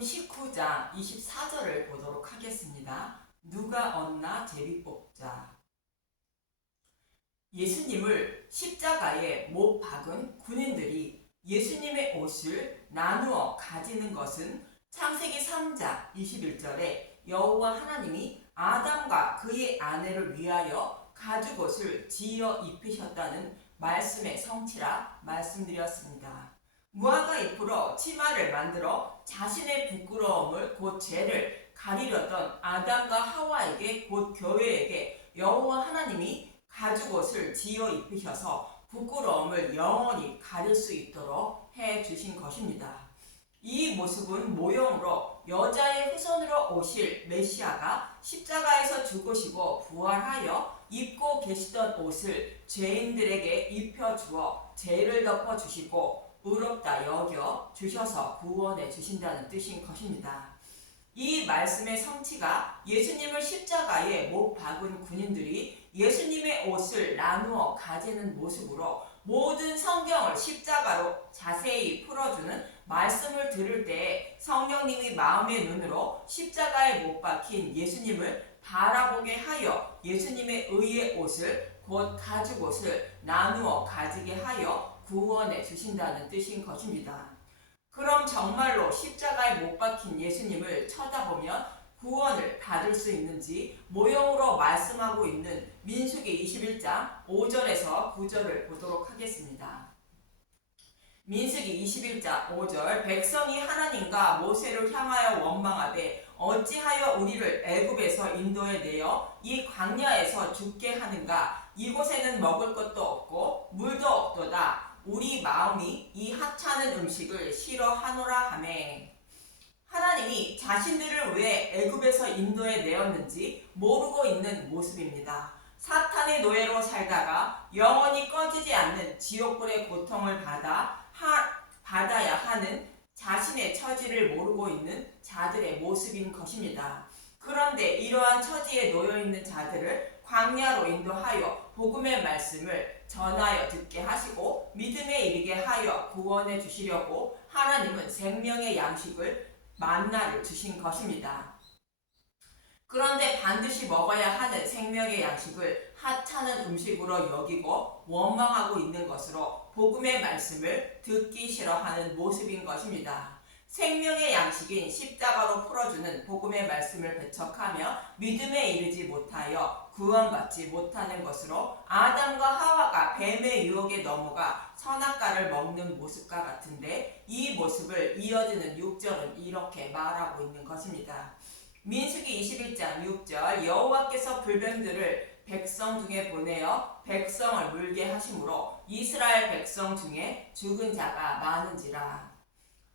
누가복음 19장 24절을 보도록 하겠습니다. 누가 얻나 제비 뽑자. 예수님을 십자가에 못 박은 군인들이 예수님의 옷을 나누어 가지는 것은 창세기 3장 21절에 여호와 하나님이 아담과 그의 아내를 위하여 가죽옷을 지어 입히셨다는 말씀의 성취라 말씀드렸습니다. 무화과 잎으로 치마를 만들어 자신의 부끄러움을 곧 죄를 가리려던 아담과 하와에게 곧 교회에게 여호와 하나님이 가죽옷을 지어 입히셔서 부끄러움을 영원히 가릴 수 있도록 해주신 것입니다. 이 모습은 모형으로 여자의 후손으로 오실 메시아가 십자가에서 죽으시고 부활하여 입고 계시던 옷을 죄인들에게 입혀주어 죄를 덮어주시고 의롭다 여겨 주셔서 구원해 주신다는 뜻인 것입니다. 이 말씀의 성취가 예수님을 십자가에 못 박은 군인들이 예수님의 옷을 나누어 가지는 모습으로 모든 성경을 십자가로 자세히 풀어주는 말씀을 들을 때 성령님이 마음의 눈으로 십자가에 못 박힌 예수님을 바라보게 하여 예수님의 의의 옷을 곧 가죽옷을 나누어 가지게 하여 구원해 주신다는 뜻인 것입니다. 그럼 정말로 십자가에 못 박힌 예수님을 쳐다보면 구원을 받을 수 있는지 모형으로 말씀하고 있는 민수기 21장 5절에서 9절을 보도록 하겠습니다. 민수기 21장 5절 백성이 하나님과 모세를 향하여 원망하되 어찌하여 우리를 애굽에서 인도에 내어 이 광야에서 죽게 하는가. 이곳에는 먹을 것도 없고 물도 없도다. 우리 마음이 이 하찮은 음식을 싫어하노라 하매. 하나님이 자신들을 왜 애굽에서 인도에 내었는지 모르고 있는 모습입니다. 사탄의 노예로 살다가 영원히 꺼지지 않는 지옥불의 고통을 받아야 하는 자신의 처지를 모르고 있는 자들의 모습인 것입니다. 그런데 이러한 처지에 놓여있는 자들을 광야로 인도하여 복음의 말씀을 전하여 듣게 하시고 믿음에 이르게 하여 구원해 주시려고 하나님은 생명의 양식을 만나를 주신 것입니다. 그런데 반드시 먹어야 하는 생명의 양식을 하찮은 음식으로 여기고 원망하고 있는 것으로 복음의 말씀을 듣기 싫어하는 모습인 것입니다. 생명의 양식인 십자가로 풀어주는 복음의 말씀을 배척하며 믿음에 이르지 못하여 구원받지 못하는 것으로 아담과 하와가 뱀의 유혹에 넘어가 선악과를 먹는 모습과 같은데 이 모습을 이어지는 6절은 이렇게 말하고 있는 것입니다. 민수기 21장 6절 여호와께서 불뱀들을 백성 중에 보내어 백성을 물게 하심으로 이스라엘 백성 중에 죽은 자가 많은지라.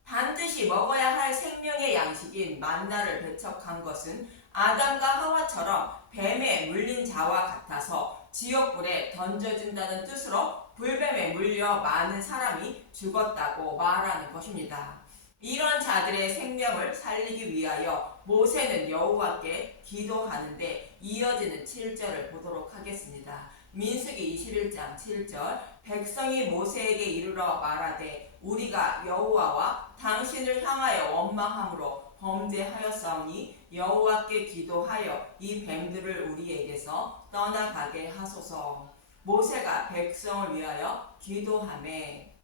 반드시 먹어야 할 생명의 양식인 만나를 배척한 것은 아담과 하와처럼 뱀에 물린 자와 같아서 지옥불에 던져진다는 뜻으로 불뱀에 물려 많은 사람이 죽었다고 말하는 것입니다. 이런 자들의 생명을 살리기 위하여 모세는 여호와께 기도하는데 이어지는 7절을 보도록 하겠습니다. 민수기 21장 7절 백성이 모세에게 이르러 말하되 우리가 여호와와 당신을 향하여 원망함으로 범죄하였사오니 여호와께 기도하여 이 뱀들을 우리에게서 떠나가게 하소서. 모세가 백성을 위하여 기도하매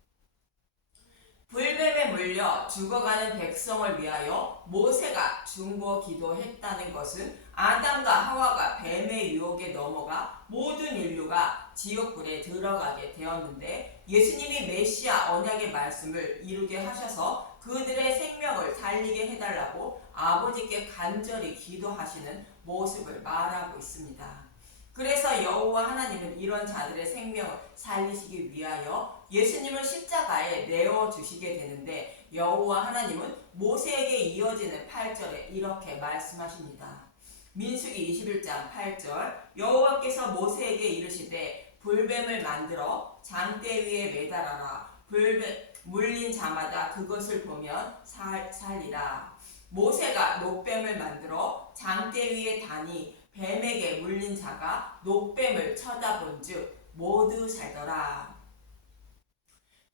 불뱀에 물려 죽어가는 백성을 위하여 모세가 중보 기도했다는 것은 아담과 하와가 뱀의 유혹에 넘어가 모든 인류가 지옥불에 들어가게 되었는데 예수님이 메시아 언약의 말씀을 이루게 하셔서 그들의 생명을 살리게 해달라고 아버지께 간절히 기도하시는 모습을 말하고 있습니다. 그래서 여호와 하나님은 이런 자들의 생명을 살리시기 위하여 예수님을 십자가에 내어주시게 되는데 여호와 하나님은 모세에게 이어지는 8절에 이렇게 말씀하십니다. 민수기 21장 8절 여호와께서 모세에게 이르시되 불뱀을 만들어 장대 위에 매달아라. 불뱀 물린 자마다 그것을 보면 살리라. 모세가 녹뱀을 만들어 장대 위에 다니 뱀에게 물린 자가 녹뱀을 쳐다본즉 모두 살더라.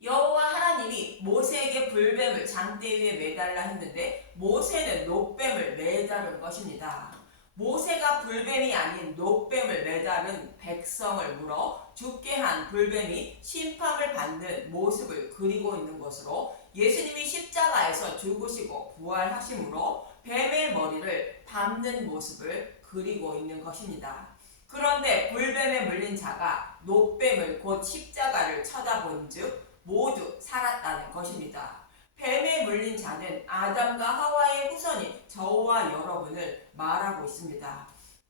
여호와 하나님이 모세에게 불뱀을 장대 위에 매달라 했는데 모세는 놋뱀을 매다른 것입니다. 모세가 불뱀이 아닌 놋뱀을 매다른 백성을 물어 죽게 한 불뱀이 심판을 받는 모습을 그리고 있는 것으로 예수님이 십자가에서 죽으시고 부활하심으로 뱀의 머리를 밟는 모습을 그리고 있는 것입니다. 그런데 불뱀에 물린 자가 놋뱀을 곧 십자가를 쳐다본 즉 모두 살았다는 것입니다. 뱀에 물린 자는 아담과 하와의 후손인 저와 여러분을 말하고 있습니다.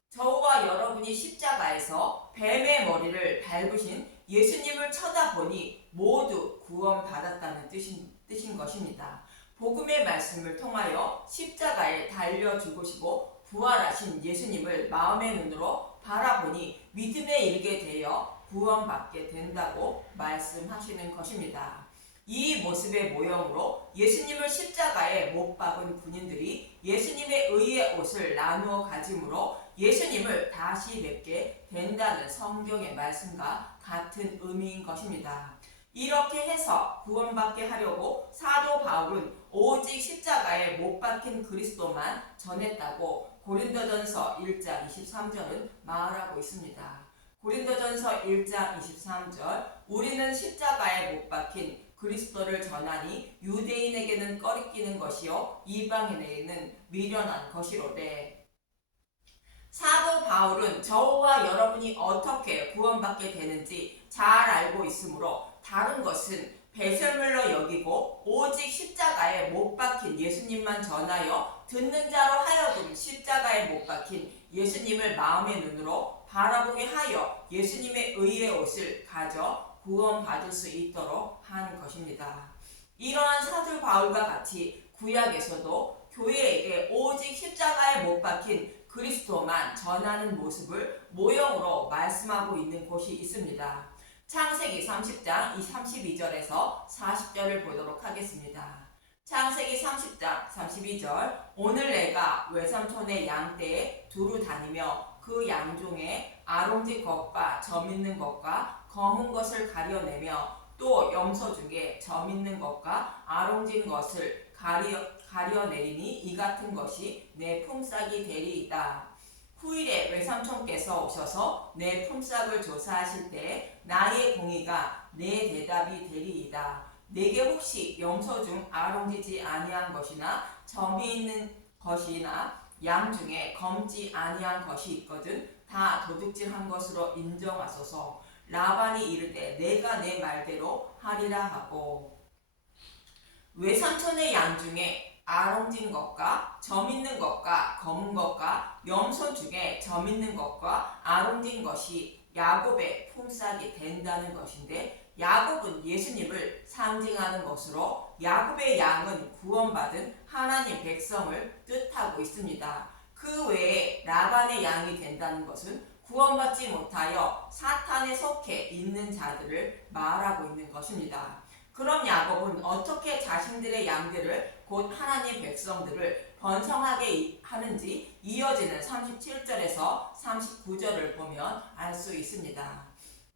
저와 여러분이 십자가에서 뱀의 머리를 밟으신 예수님을 쳐다보니 모두 구원받았다는 뜻인 것입니다. 복음의 말씀을 통하여 십자가에 달려 죽으시고 부활하신 예수님을 마음의 눈으로 바라보니 믿음에 이르게 되어 구원받게 된다고 말씀하시는 것입니다. 이 모습의 모형으로 예수님을 십자가에 못 박은 군인들이 예수님의 의의 옷을 나누어 가짐으로 예수님을 다시 뵙게 된다는 성경의 말씀과 같은 의미인 것입니다. 이렇게 해서 구원받게 하려고 사도 바울은 오직 십자가에 못 박힌 그리스도만 전했다고 고린도전서 1장 23절은 말하고 있습니다. 고린도전서 1장 23절 우리는 십자가에 못 박힌 그리스도를 전하니 유대인에게는 꺼리끼는 것이요 이방인에게는 미련한 것이로되. 사도 바울은 저와 여러분이 어떻게 구원받게 되는지 잘 알고 있으므로 다른 것은 배설물로 여기고 오직 십자가에 못 박힌 예수님만 전하여 듣는 자로 하여금 십자가에 못 박힌 예수님을 마음의 눈으로 바라보게 하여 예수님의 의의 옷을 가져 구원받을 수 있도록 한 것입니다. 이러한 사도 바울과 같이 구약에서도 교회에게 오직 십자가에 못 박힌 그리스도만 전하는 모습을 모형으로 말씀하고 있는 곳이 있습니다. 창세기 30장 32절에서 40절을 보도록 하겠습니다. 창세기 30장 32절 오늘 내가 외삼촌의 양떼에 두루 다니며 그 양 중에 아롱진 것과 점 있는 것과 검은 것을 가려내며 또 염소 중에 점 있는 것과 아롱진 것을 가려내리니 이 같은 것이 내 품삯이 되리이다. 후일에 외삼촌께서 오셔서 내 품삯을 조사하실 때 나의 공의가 내 대답이 되리이다. 내게 혹시 염소 중 아롱지지 아니한 것이나 점이 있는 것이나 양 중에 검지 아니한 것이 있거든 다 도둑질한 것으로 인정하소서. 라반이 이르되 내가 내 말대로 하리라 하고. 외삼촌의 양 중에 아롱진 것과 점 있는 것과 검은 것과 염소 중에 점 있는 것과 아롱진 것이 야곱의 품삯이 된다는 것인데 야곱은 예수님을 상징하는 것으로 야곱의 양은 구원받은 하나님 백성을 뜻하고 있습니다. 그 외에 라반의 양이 된다는 것은 구원받지 못하여 사탄에 속해 있는 자들을 말하고 있는 것입니다. 그럼 야곱은 어떻게 자신들의 양들을 곧 하나님 백성들을 번성하게 하는지 이어지는 37절에서 39절을 보면 알 수 있습니다.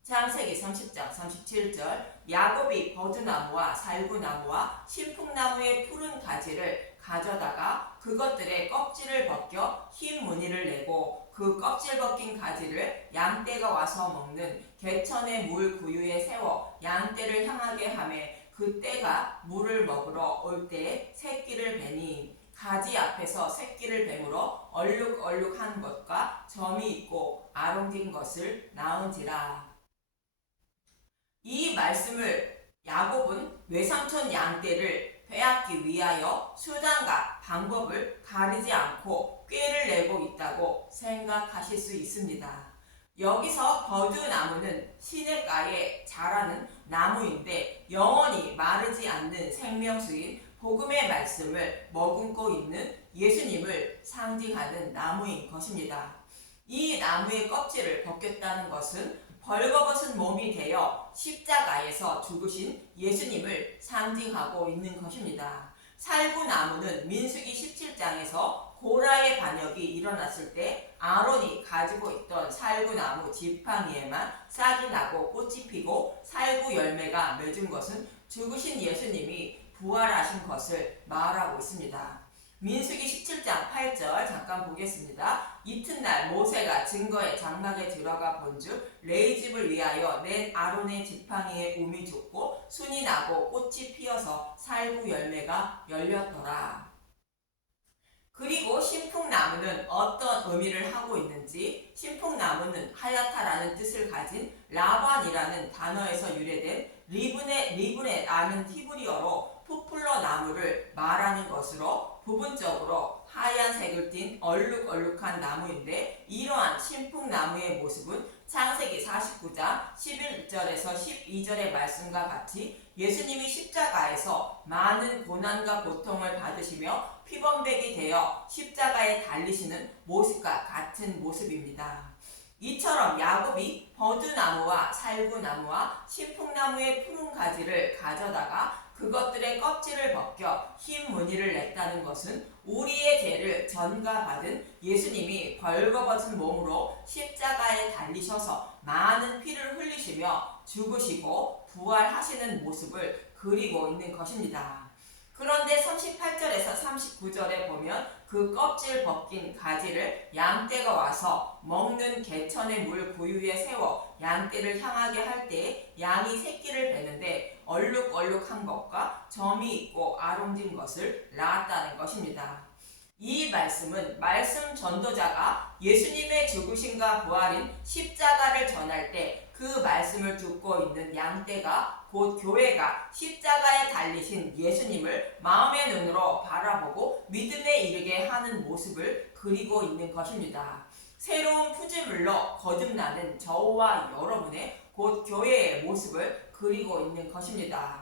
창세기 30장 37절 야곱이 버드나무와 살구나무와 신풍나무의 푸른 가지를 가져다가 그것들의 껍질을 벗겨 흰 무늬를 내고 그 껍질 벗긴 가지를 양떼가 와서 먹는 개천의 물 구유에 세워 양떼를 향하게 하매 그 떼가 물을 먹으러 올 때에 새끼를 베니 가지 앞에서 새끼를 뱀으로 얼룩얼룩한 것과 점이 있고 아롱진 것을 낳은지라. 이 말씀을 야곱은 외삼촌 양떼를 빼앗기 위하여 수단과 방법을 가리지 않고 꾀를 내고 있다고 생각하실 수 있습니다. 여기서 버드나무는 시냇가에 자라는 나무인데 영원히 마르지 않는 생명수인 복음의 말씀을 머금고 있는 예수님을 상징하는 나무인 것입니다. 이 나무의 껍질을 벗겼다는 것은 벌거벗은 몸이 되어 십자가에서 죽으신 예수님을 상징하고 있는 것입니다. 살구나무는 민수기 17장에서 고라의 반역이 일어났을 때 아론이 가지고 있던 살구나무 지팡이에만 싹이 나고 꽃이 피고 살구 열매가 맺은 것은 죽으신 예수님이 부활하신 것을 말하고 있습니다. 민수기 17장 8절 잠깐 보겠습니다. 이튿날 모세가 증거의 장막에 들어가 본즉 레위 집을 위하여 낸 아론의 지팡이에 움이 죽고 순이 나고 꽃이 피어서 살구 열매가 열렸더라. 그리고 신풍나무는 어떤 의미를 하고 있는지, 신풍나무는 하얗다라는 뜻을 가진 라반이라는 단어에서 유래된 리브넷라는 히브리어로 포플러 나무를 말하는 것으로 부분적으로 하얀색을 띤 얼룩얼룩한 나무인데, 이러한 신풍나무의 모습은 창세기 49장 11절에서 12절의 말씀과 같이 예수님이 십자가에서 많은 고난과 고통을 받으시며 피범백이 되어 십자가에 달리시는 모습과 같은 모습입니다. 이처럼 야곱이 버드나무와 살구나무와 신풍나무의 푸른 가지를 가져다가 그것들의 껍질을 벗겨 흰 무늬를 냈다는 것은 우리의 죄를 전가받은 예수님이 벌거벗은 몸으로 십자가에 달리셔서 많은 피를 흘리시며 죽으시고 부활하시는 모습을 그리고 있는 것입니다. 그런데 38절에서 39절에 보면 그 껍질 벗긴 가지를 양떼가 와서 먹는 개천의 물 구유에 세워 양떼를 향하게 할 때 양이 새끼를 베는데 얼룩얼룩한 것과 점이 있고 아롱진 것을 낳았다는 것입니다. 이 말씀은 말씀 전도자가 예수님의 죽으심과 부활인 십자가를 전할 때 그 말씀을 듣고 있는 양떼가 곧 교회가 십자가에 달리신 예수님을 마음의 눈으로 바라보고 믿음에 이르게 하는 모습을 그리고 있는 것입니다. 새로운 푸짐물로 거듭나는 저와 여러분의 곧 교회의 모습을 그리고 있는 것입니다.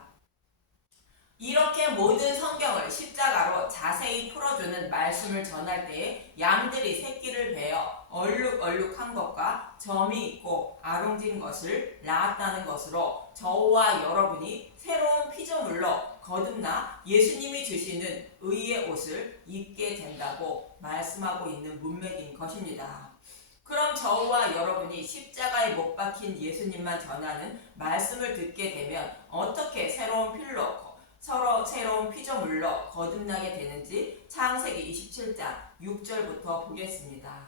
이렇게 모든 성경을 십자가로 자세히 풀어주는 말씀을 전할 때에 양들이 새끼를 베어 얼룩얼룩한 것과 점이 있고 아롱진 것을 낳았다는 것으로 저와 여러분이 새로운 피조물로 거듭나 예수님이 주시는 의의 옷을 입게 된다고 말씀하고 있는 문맥인 것입니다. 그럼 저와 여러분이 십자가에 못 박힌 예수님만 전하는 말씀을 듣게 되면 어떻게 새로운 새로운 피조물로 거듭나게 되는지 창세기 27장 6절부터 보겠습니다.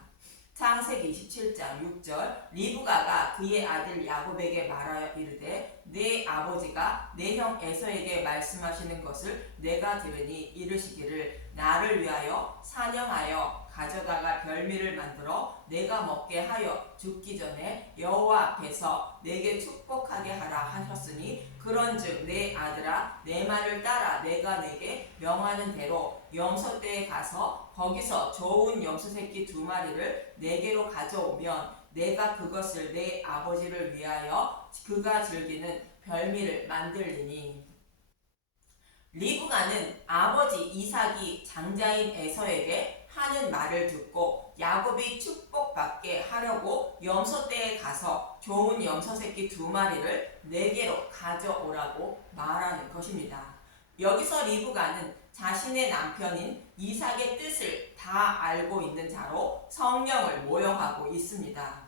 창세기 27장 6절 리브가가 그의 아들 야곱에게 말하여 이르되 내 아버지가 내 형 에서에게 말씀하시는 것을 내가 들으니 이르시기를 나를 위하여 사냥하여 가져다가 별미를 만들어 내가 먹게 하여 죽기 전에 여호와 앞에서 내게 축복하게 하라 하셨으니 그런즉 내 아들아 내 말을 따라 내가 내게 명하는 대로 염소떼에 가서 거기서 좋은 염소 새끼 2마리를 내게로 가져오면 내가 그것을 내 아버지를 위하여 그가 즐기는 별미를 만들리니. 리브가는 아버지 이삭이 장자인 에서에게 하는 말을 듣고 야곱이 축복받게 하려고 염소떼에 가서 좋은 염소 새끼 2마리를 내게로 가져오라고 말하는 것입니다. 여기서 리브가는 자신의 남편인 이삭의 뜻을 다 알고 있는 자로 성령을 모형하고 있습니다.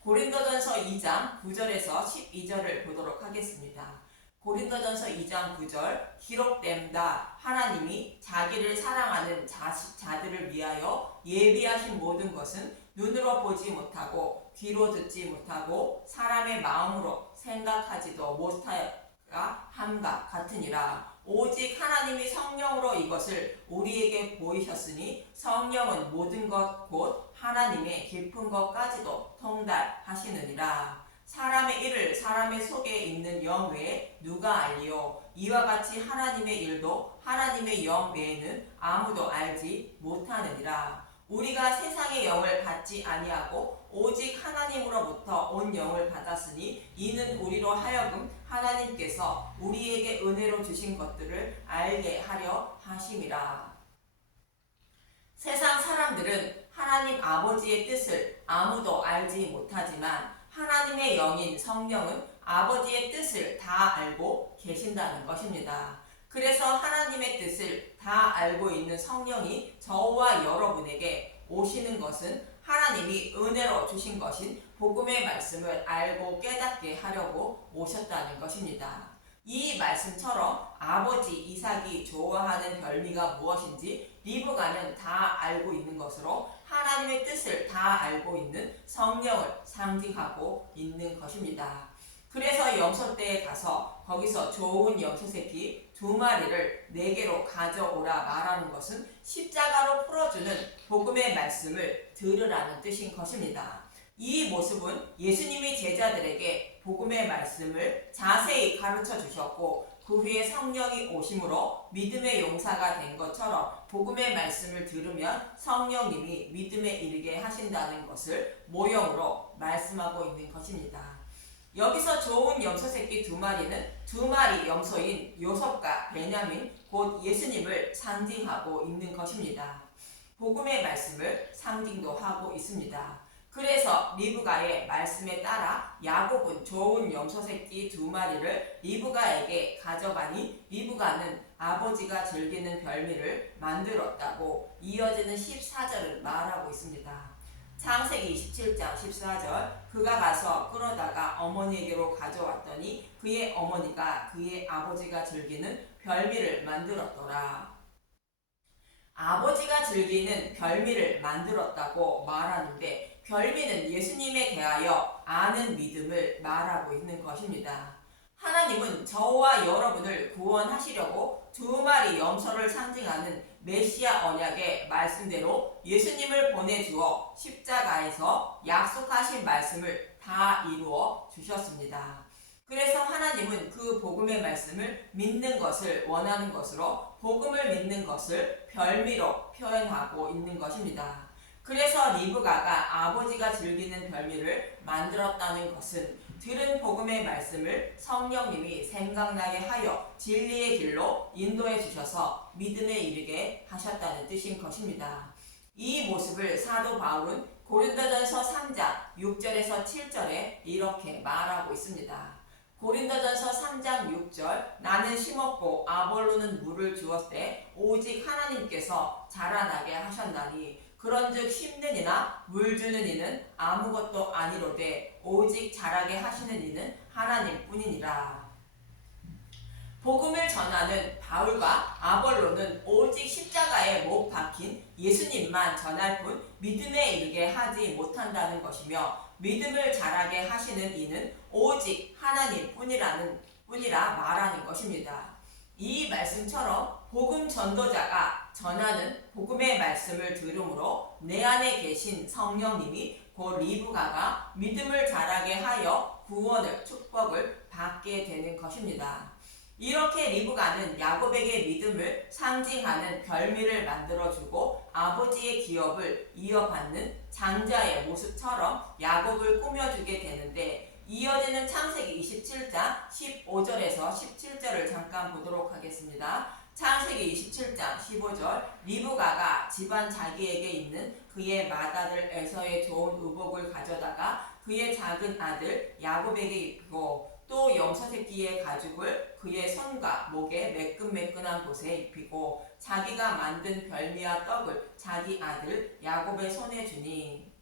고린도전서 2장 9절에서 12절을 보도록 하겠습니다. 고린도전서 2장 9절 기록된다. 하나님이 자기를 사랑하는 자들을 위하여 예비하신 모든 것은 눈으로 보지 못하고 귀로 듣지 못하고 사람의 마음으로 생각하지도 못하가 함과 같으니라. 오직 하나님이 성령으로 이것을 우리에게 보이셨으니 성령은 모든 것 곧 하나님의 깊은 것까지도 통달하시느니라. 사람의 일을 사람의 속에 있는 영 외에 누가 알리요? 이와 같이 하나님의 일도 하나님의 영 외에는 아무도 알지 못하느니라. 우리가 세상의 영을 받지 아니하고 오직 하나님으로부터 온 영을 받았으니 이는 우리로 하여금 하나님께서 우리에게 은혜로 주신 것들을 알게 하려 하심이라. 세상 사람들은 하나님 아버지의 뜻을 아무도 알지 못하지만 하나님의 영인 성령은 아버지의 뜻을 다 알고 계신다는 것입니다. 그래서 하나님의 뜻을 다 알고 있는 성령이 저와 여러분에게 오시는 것은 하나님이 은혜로 주신 것인 복음의 말씀을 알고 깨닫게 하려고 오셨다는 것입니다. 이 말씀처럼 아버지 이삭이 좋아하는 별미가 무엇인지 리브가는 다 알고 있는 것으로 하나님의 뜻을 다 알고 있는 성령을 상징하고 있는 것입니다. 그래서 염소 떼에 가서 거기서 좋은 염소 새끼 2마리를 4개로 가져오라 말하는 것은 십자가로 풀어주는 복음의 말씀을 들으라는 뜻인 것입니다. 이 모습은 예수님이 제자들에게 복음의 말씀을 자세히 가르쳐 주셨고 그 후에 성령이 오심으로 믿음의 용사가 된 것처럼 복음의 말씀을 들으면 성령님이 믿음에 이르게 하신다는 것을 모형으로 말씀하고 있는 것입니다. 여기서 좋은 염소 새끼 2마리는 2마리 염소인 요셉과 베냐민 곧 예수님을 상징하고 있는 것입니다. 복음의 말씀을 상징도 하고 있습니다. 그래서 리브가의 말씀에 따라 야곱은 좋은 염소 새끼 2마리를 리브가에게 가져가니 리브가는 아버지가 즐기는 별미를 만들었다고 이어지는 14절을 말하고 있습니다. 창세기 27장 14절 그가 가서 끌어다가 어머니에게로 가져왔더니 그의 어머니가 그의 아버지가 즐기는 별미를 만들었더라. 아버지가 즐기는 별미를 만들었다고 말하는데 별미는 예수님에 대하여 아는 믿음을 말하고 있는 것입니다. 하나님은 저와 여러분을 구원하시려고 2마리 염소를 상징하는 메시아 언약의 말씀대로 예수님을 보내주어 십자가에서 약속하신 말씀을 다 이루어 주셨습니다. 그래서 하나님은 그 복음의 말씀을 믿는 것을 원하는 것으로 복음을 믿는 것을 별미로 표현하고 있는 것입니다. 그래서 리브가가 아버지가 즐기는 별미를 만들었다는 것은 들은 복음의 말씀을 성령님이 생각나게 하여 진리의 길로 인도해 주셔서 믿음에 이르게 하셨다는 뜻인 것입니다. 이 모습을 사도 바울은 고린도전서 3장 6절에서 7절에 이렇게 말하고 있습니다. 고린도전서 3장 6절 나는 심었고 아볼로는 물을 주었되 오직 하나님께서 자라나게 하셨나니 그런즉 심는 이나 물 주는 이는 아무것도 아니로되 오직 자라게 하시는 이는 하나님뿐이니라. 복음을 전하는 바울과 아볼로는 오직 십자가에 못 박힌 예수님만 전할 뿐 믿음에 이르게 하지 못한다는 것이며 믿음을 자라게 하시는 이는 오직 하나님뿐이라 말하는 것입니다. 이 말씀처럼 복음 전도자가 전하는 복음의 말씀을 들음으로 내 안에 계신 성령님이 곧 리브가가 믿음을 자라게 하여 구원을 축복을 받게 되는 것입니다. 이렇게 리브가는 야곱에게 믿음을 상징하는 별미를 만들어주고 아버지의 기업을 이어받는 장자의 모습처럼 야곱을 꾸며주게 되는데 이어지는 창세기 27장 15절에서 17절을 잠깐 보도록 하겠습니다. 창세기 27장 15절 리브가가 집안 자기에게 있는 그의 맏아들 에서의 좋은 의복을 가져다가 그의 작은 아들 야곱에게 입히고 또 염소 새끼의 가죽을 그의 손과 목에 매끈매끈한 곳에 입히고 자기가 만든 별미와 떡을 자기 아들 야곱의 손에 주니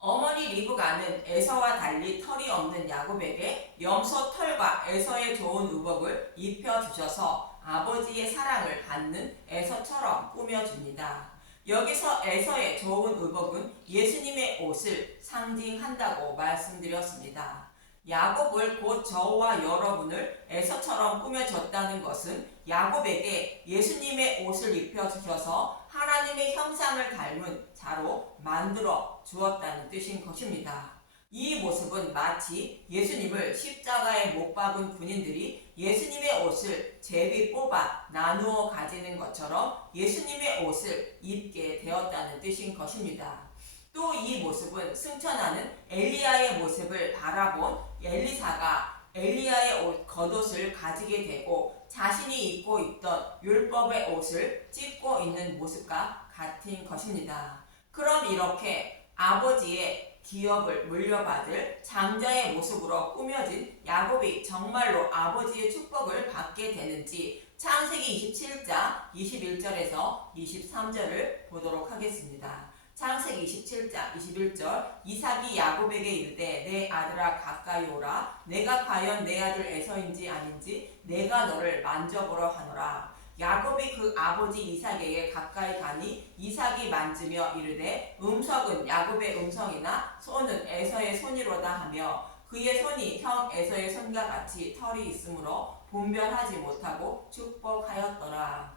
어머니 리브가는 에서와 달리 털이 없는 야곱에게 염소 털과 에서의 좋은 의복을 입혀주셔서 아버지의 사랑을 받는 에서처럼 꾸며줍니다. 여기서 에서의 좋은 의복은 예수님의 옷을 상징한다고 말씀드렸습니다. 야곱을 곧 저와 여러분을 에서처럼 꾸며줬다는 것은 야곱에게 예수님의 옷을 입혀주셔서 하나님의 형상을 닮은 자로 만들어 주었다는 뜻인 것입니다. 이 모습은 마치 예수님을 십자가에 못 박은 군인들이 예수님의 옷을 제비 뽑아 나누어 가지는 것처럼 예수님의 옷을 입게 되었다는 뜻인 것입니다. 또 이 모습은 승천하는 엘리야의 모습을 바라본 엘리사가 엘리야의 겉옷을 가지게 되고 자신이 입고 있던 율법의 옷을 찢고 있는 모습과 같은 것입니다. 그럼 이렇게 아버지의 기업을 물려받을 장자의 모습으로 꾸며진 야곱이 정말로 아버지의 축복을 받게 되는지 창세기 27장 21절에서 23절을 보도록 하겠습니다. 창세기 27장 21절 이삭이 야곱에게 이르되 내 아들아 가까이 오라 내가 과연 내 아들 에서인지 아닌지 내가 너를 만져보러 하노라. 야곱이 그 아버지 이삭에게 가까이 가니 이삭이 만지며 이르되 음성은 야곱의 음성이나 손은 에서의 손이로다 하며 그의 손이 형 에서의 손과 같이 털이 있으므로 분별하지 못하고 축복하였더라.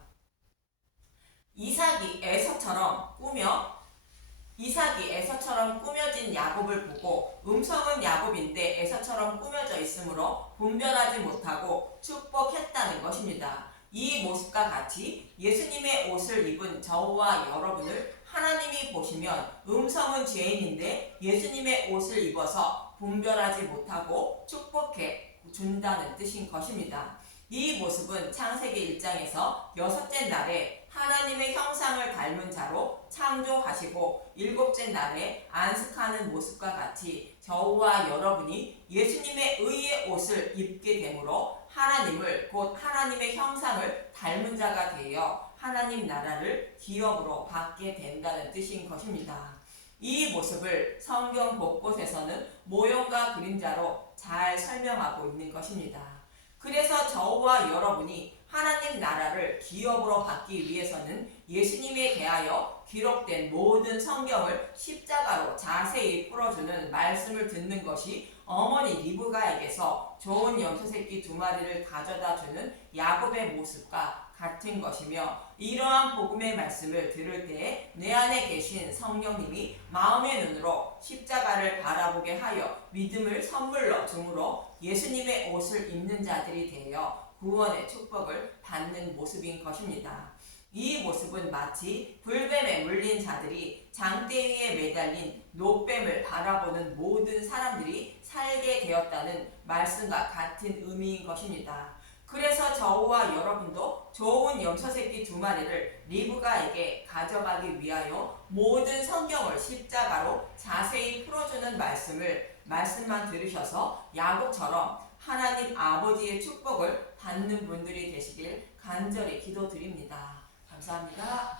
이삭이 에서처럼 꾸며진 야곱을 보고 음성은 야곱인데 에서처럼 꾸며져 있으므로 분별하지 못하고 축복했다는 것입니다. 이 모습과 같이 예수님의 옷을 입은 저와 여러분을 하나님이 보시면 음성은 죄인인데 예수님의 옷을 입어서 분별하지 못하고 축복해 준다는 뜻인 것입니다. 이 모습은 창세기 1장에서 여섯째 날에 하나님의 형상을 닮은 자로 창조하시고 일곱째 날에 안식하는 모습과 같이 저와 여러분이 예수님의 의의 옷을 입게 되므로 하나님을 곧 하나님의 형상을 닮은 자가 되어 하나님 나라를 기업으로 받게 된다는 뜻인 것입니다. 이 모습을 성경 곳곳에서는 모형과 그림자로 잘 설명하고 있는 것입니다. 그래서 저와 여러분이 하나님 나라를 기업으로 받기 위해서는 예수님에 대하여 기록된 모든 성경을 십자가로 자세히 풀어주는 말씀을 듣는 것이 어머니 리브가에게서 좋은 염소새끼 2마리를 가져다 주는 야곱의 모습과 같은 것이며 이러한 복음의 말씀을 들을 때에 내 안에 계신 성령님이 마음의 눈으로 십자가를 바라보게 하여 믿음을 선물로 줌으로 예수님의 옷을 입는 자들이 되어 구원의 축복을 받는 모습인 것입니다. 이 모습은 마치 불뱀에 물린 자들이 장대 위에 매달린 노뱀을 바라보는 모든 사람들이 살게 되었다는 말씀과 같은 의미인 것입니다. 그래서 저와 여러분도 좋은 염소새끼 2마리를 리브가에게 가져가기 위하여 모든 성경을 십자가로 자세히 풀어주는 말씀만 들으셔서 야곱처럼 하나님 아버지의 축복을 받는 분들이 되시길 간절히 기도드립니다. 감사합니다.